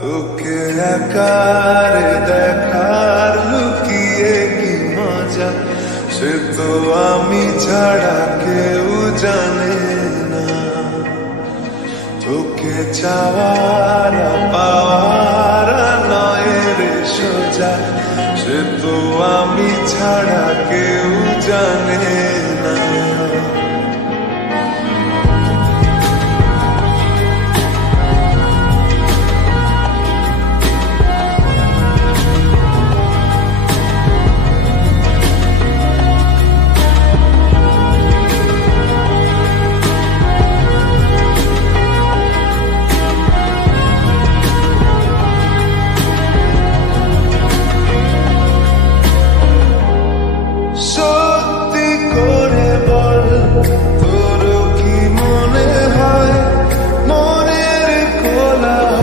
তোকে একারে দেখার লুকিয়ে কি মজা, সে তো আমি ছাড়া কেউ জানে না। তোকে চাওয়া